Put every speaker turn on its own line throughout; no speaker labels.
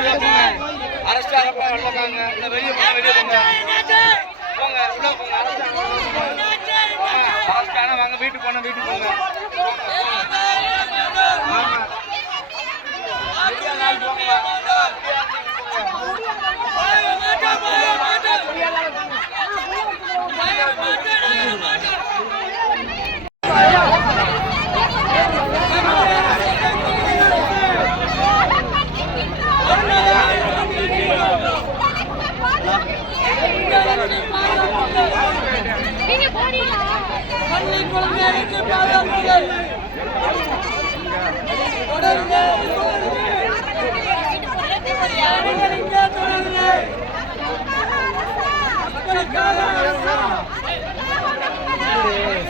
Arrest ஆகப்பா போங்க இல்ல வெளிய போங்க வெளிய போங்க. போங்க உள்ள போங்க அரஸ்ட் அரஸ்ட் ஆனா வாங்க வீட்டுக்கு போங்க வீட்டுக்கு போங்க
கேள்வி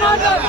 போட்டு இருங்க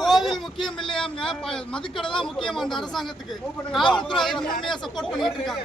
கோவில் முக்கியம் இல்லையாங்க மதுக்கடை தான் முக்கியம் அந்த அரசாங்கத்துக்கு. காவல்துறை அதை முழுமையா சப்போர்ட் பண்ணிட்டு இருக்காங்க.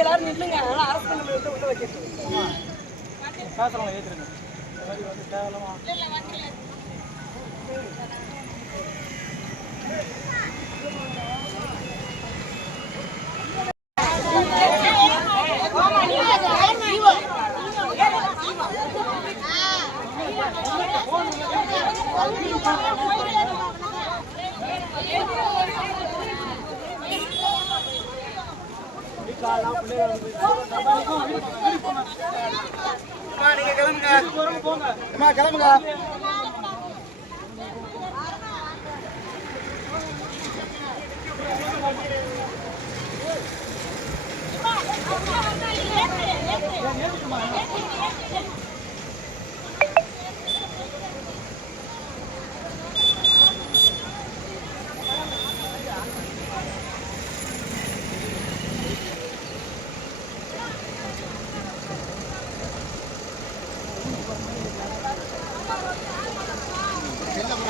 எல்லாரும் நில்லுங்க அதனால அரசு
கிளம்புங்க. கிளம்புங்க.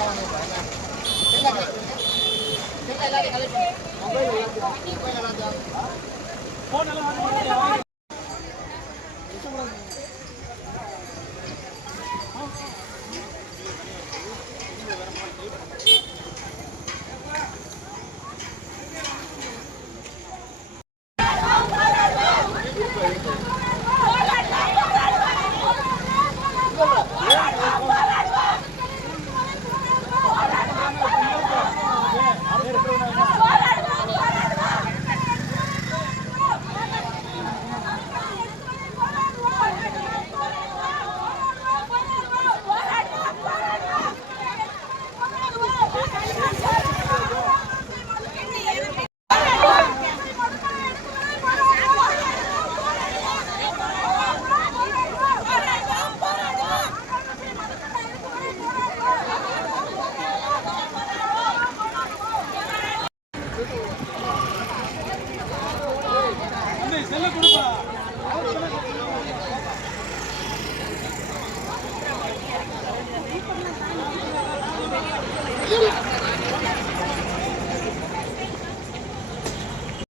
இல்ல, இல்ல.